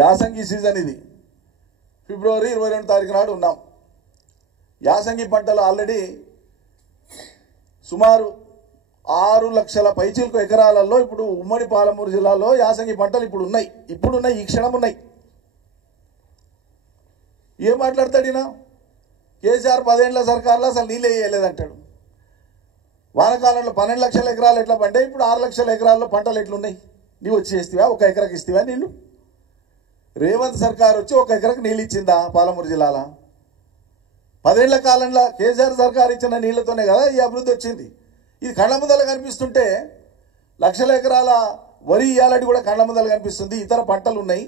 యాసంగి సీజన్ ఇది. ఫిబ్రవరి 22 తారీఖు నాడు ఉన్నాం. యాసంగి పంటలు ఆల్రెడీ సుమారు 6 లక్షల పైచిలకు ఎకరాలలో ఇప్పుడు ఉమ్మడి పాలమూరు జిల్లాలో యాసంగి పంటలు ఇప్పుడున్నాయి ఈ క్షణం ఉన్నాయి. ఏం మాట్లాడతాడు ఈయన? కేసీఆర్ 10 ఏళ్ల సర్కారులో అసలు నీళ్ళే వేయలేదంటాడు. వానకాలంలో 12 లక్షల ఎకరాలు ఎట్లా పండే, ఇప్పుడు 6 లక్షల ఎకరాల్లో పంటలు ఎట్లున్నాయి? నీవు వచ్చి చేస్తావా? 1 ఎకరాకి ఇస్తావా నీళ్ళు? రేవంత్ సర్కార్ వచ్చి 1 ఎకరాకి నీళ్ళు ఇచ్చిందా పాలమూరు జిల్లాలో? 10 ఏళ్ల కాలంలో కేసీఆర్ సర్కార్ ఇచ్చిన నీళ్లతోనే కదా ఈ అభివృద్ధి వచ్చింది. ఇది కళ్ళ ముందల కనిపిస్తుంటే లక్షల ఎకరాల వరి ఇయ్యాలని కూడా కళ్ళ ముందల కనిపిస్తుంది. ఇతర పంటలు ఉన్నాయి,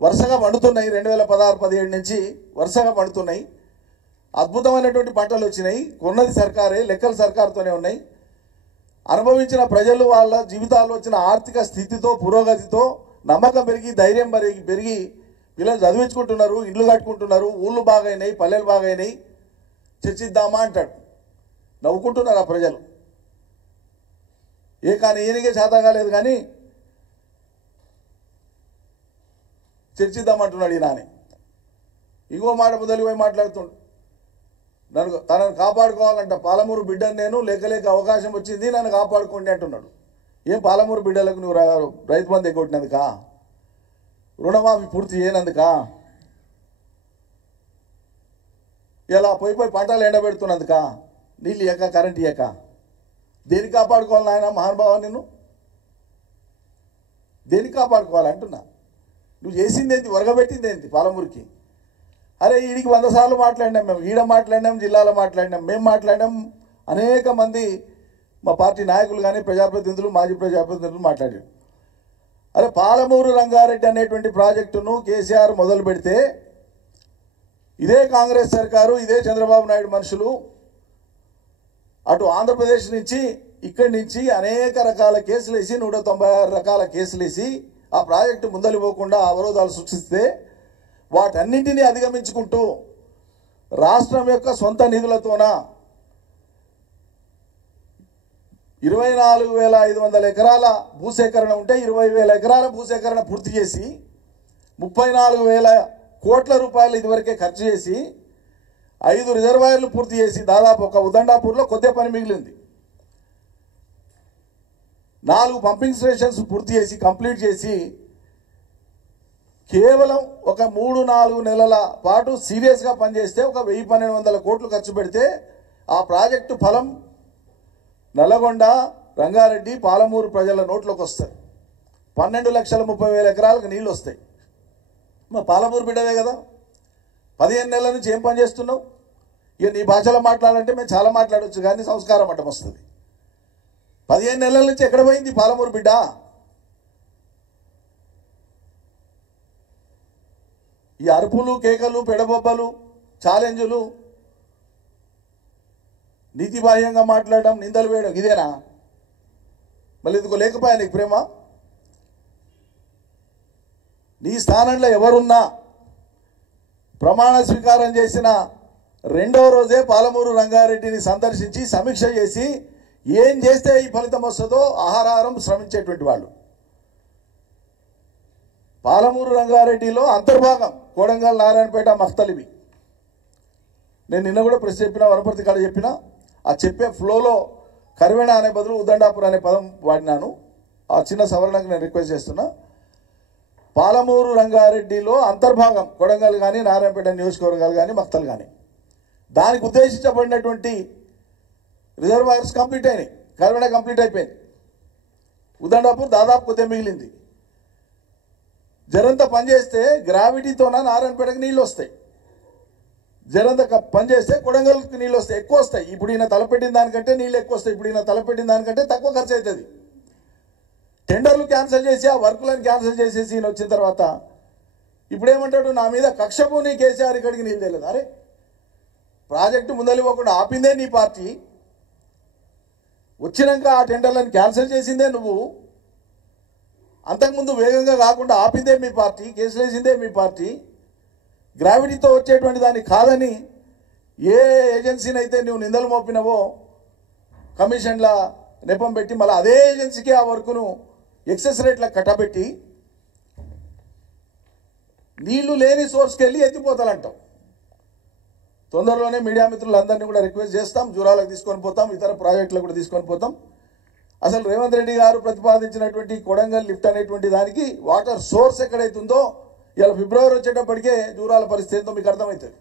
వరుసగా పండుతున్నాయి. 2016-17 నుంచి వరుసగా పండుతున్నాయి. అద్భుతమైనటువంటి పంటలు వచ్చినాయి. కొన్నది సర్కారే, లెక్కలు సర్కారుతోనే ఉన్నాయి. అనుభవించిన ప్రజలు వాళ్ళ జీవితాల్లో వచ్చిన ఆర్థిక స్థితితో, పురోగతితో నమ్మకం పెరిగి, ధైర్యం పెరిగి పిల్లలు చదివించుకుంటున్నారు, ఇండ్లు కట్టుకుంటున్నారు, ఊళ్ళు బాగైనాయి, పల్లెలు బాగైనాయి, చర్చిద్దామా అంటాడు. నవ్వుకుంటున్నారు ఆ ప్రజలు. కానీ ఈయనకే చేత కాలేదు కానీ చర్చిద్దామంటున్నాడు ఈయన అని. ఇంకో మాట మొదలుపోయి మాట్లాడుతుండు. తనను కాపాడుకోవాలంట. పాలమూరు బిడ్డను నేను, లేక అవకాశం వచ్చింది, నన్ను కాపాడుకోండి అంటున్నాడు. ఏం పాలమూరు బిడ్డలకు నువ్వు రైతు బంధు ఎగ్గొట్టినందుకా? రుణమాఫీ పూర్తి చేయనందుకా? ఇలా పోయి పంటలు ఎండబెడుతున్నందుకా? నీళ్ళు ఇయ్యక, కరెంట్ ఇయ్యక? దేనికి కాపాడుకోవాలి నాయన మహానుభావ? నిన్ను దేనికి కాపాడుకోవాలంటున్నా? నువ్వు చేసింది ఏంటి? వరగబెట్టింది ఏంటి పాలమూరుకి? అరే ఈడికి 100 సార్లు మాట్లాడినాం మేము, ఈడ మాట్లాడినాం, జిల్లాలో మాట్లాడినాం, మేము మాట్లాడినాం, అనేక మంది మా పార్టీ నాయకులు కానీ ప్రజాప్రతినిధులు, మాజీ ప్రజాప్రతినిధులు మాట్లాడారు. అరే పాలమూరు రంగారెడ్డి అనేటువంటి ప్రాజెక్టును కేసీఆర్ మొదలు పెడితే ఇదే కాంగ్రెస్ సర్కారు, ఇదే చంద్రబాబు నాయుడు మనుషులు అటు ఆంధ్రప్రదేశ్ నుంచి, ఇక్కడి నుంచి అనేక రకాల కేసులు వేసి 196 రకాల కేసులు వేసి ఆ ప్రాజెక్టు ముందలు పోకుండా అవరోధాలు సృష్టిస్తే వాటన్నింటినీ అధిగమించుకుంటూ రాష్ట్రం యొక్క సొంత నిధులతోన 24,500 ఎకరాల భూసేకరణ ఉంటే 20,000 ఎకరాల భూసేకరణ పూర్తి చేసి 34,000 కోట్ల రూపాయలు ఇదివరకే ఖర్చు చేసి 5 రిజర్వాయర్లు పూర్తి చేసి దాదాపు ఒక ఉదండాపూర్లో కొద్దిగా పని మిగిలింది. 4 పంపింగ్ స్టేషన్స్ పూర్తి చేసి కంప్లీట్ చేసి కేవలం ఒక 3-4 నెలల పాటు సీరియస్గా పనిచేస్తే ఒక 1,000-1,200 కోట్లు ఖర్చు పెడితే ఆ ప్రాజెక్టు ఫలం నల్లగొండ, రంగారెడ్డి, పాలమూరు ప్రజల నోట్లోకి వస్తుంది. 12,30,000 ఎకరాలకు నీళ్ళు వస్తాయి. మా పాలమూరు బిడ్డవే కదా, 15 నెలల నుంచి ఏం పని చేస్తున్నావు? ఇక నీ భాషలో మాట్లాడాలంటే మేము చాలా మాట్లాడవచ్చు కానీ సంస్కారం అడ్డం వస్తుంది. 15 నెలల నుంచి ఎక్కడ పోయింది పాలమూరు బిడ్డ? ఈ అరుపులు, కేకలు, పెడబొబ్బలు, ఛాలెంజులు, నీతిబాహ్యంగా మాట్లాడడం, నిందలు వేయడం ఇదేనా? మళ్ళీ ఎందుకో లేకపోయా నీకు ప్రేమ? నీ స్థానంలో ఎవరున్నా ప్రమాణ స్వీకారం చేసిన 2వ రోజే పాలమూరు రంగారెడ్డిని సందర్శించి సమీక్ష చేసి ఏం చేస్తే ఈ ఫలితం వస్తుందో ఆహారం శ్రమించేటువంటి వాళ్ళు. పాలమూరు రంగారెడ్డిలో అంతర్భాగం కోడంగల్, నారాయణపేట, మఖ్తలివి. నేను నిన్న కూడా ప్రెస్ చెప్పిన, వనపర్తి కాడ చెప్పిన, ఆ చెప్పే ఫ్లోలో కర్వేణ అనే బదులు ఉదండాపూర్ అనే పదం వాడినాను. ఆ చిన్న సవరణకు నేను రిక్వెస్ట్ చేస్తున్నా. పాలమూరు రంగారెడ్డిలో అంతర్భాగం కొడంగల్ కానీ, నారాయణపేట నియోజకవర్గాలు కానీ, మఖ్తల్ కానీ, దానికి ఉద్దేశించబడినటువంటి రిజర్వాయర్స్ కంప్లీట్ అయినాయి. కర్వేణ కంప్లీట్ అయిపోయింది. ఉదండాపూర్ దాదాపు కొద్దిగా మిగిలింది. జరంత పనిచేస్తే గ్రావిటీతోన నారాయణపేటకు నీళ్ళు వస్తాయి. జరంత పనిచేస్తే కొడంగల్కి నీళ్ళు వస్తాయి, ఎక్కువ వస్తాయి. ఇప్పుడు ఈయన తలపెట్టిన దానికంటే నీళ్ళు ఎక్కువ వస్తాయి. ఇప్పుడు ఈయన తలపెట్టిన దానికంటే తక్కువ ఖర్చు అవుతుంది. టెండర్లు క్యాన్సిల్ చేసి ఆ వర్కులను క్యాన్సిల్ చేసేసి ఈయన వచ్చిన తర్వాత ఇప్పుడు ఏమంటాడు? నా మీద కక్షపూని కేసీఆర్ ఇక్కడికి నీళ్ళు తెలియదు. అరే ప్రాజెక్టు ముందలివ్వకుండా ఆపిందే నీ పార్టీ, వచ్చినాక ఆ టెండర్లను క్యాన్సిల్ చేసిందే నువ్వు, అంతకుముందు వేగంగా కాకుండా ఆపిందే మీ పార్టీ, కేసులు వేసిందే మీ పార్టీ. గ్రావిటీతో వచ్చేటువంటి దాన్ని కాదని ఏ ఏజెన్సీని అయితే నువ్వు నిందలు మోపినవో కమిషన్ల నెపం పెట్టి మళ్ళీ అదే ఏజెన్సీకి ఆ వర్కును ఎక్సెస్ రేట్లకు కట్టబెట్టి నీళ్లు లేని సోర్స్కి వెళ్ళి ఎత్తిపోతాలంటాం. తొందరలోనే మీడియా మిత్రులందరినీ కూడా రిక్వెస్ట్ చేస్తాం, జూరాలకు తీసుకొని పోతాం, ఇతర ప్రాజెక్టులకు కూడా తీసుకొని పోతాం. అసలు రేవంత్ రెడ్డి గారు ప్రతిపాదించినటువంటి కొడంగల్ లిఫ్ట్ అనేటువంటి దానికి వాటర్ సోర్స్ ఎక్కడైతుందో ఇలా ఫిబ్రవరి వచ్చేటప్పటికే జూరాల పరిస్థితి ఏంటో మీకు అర్థమవుతుంది.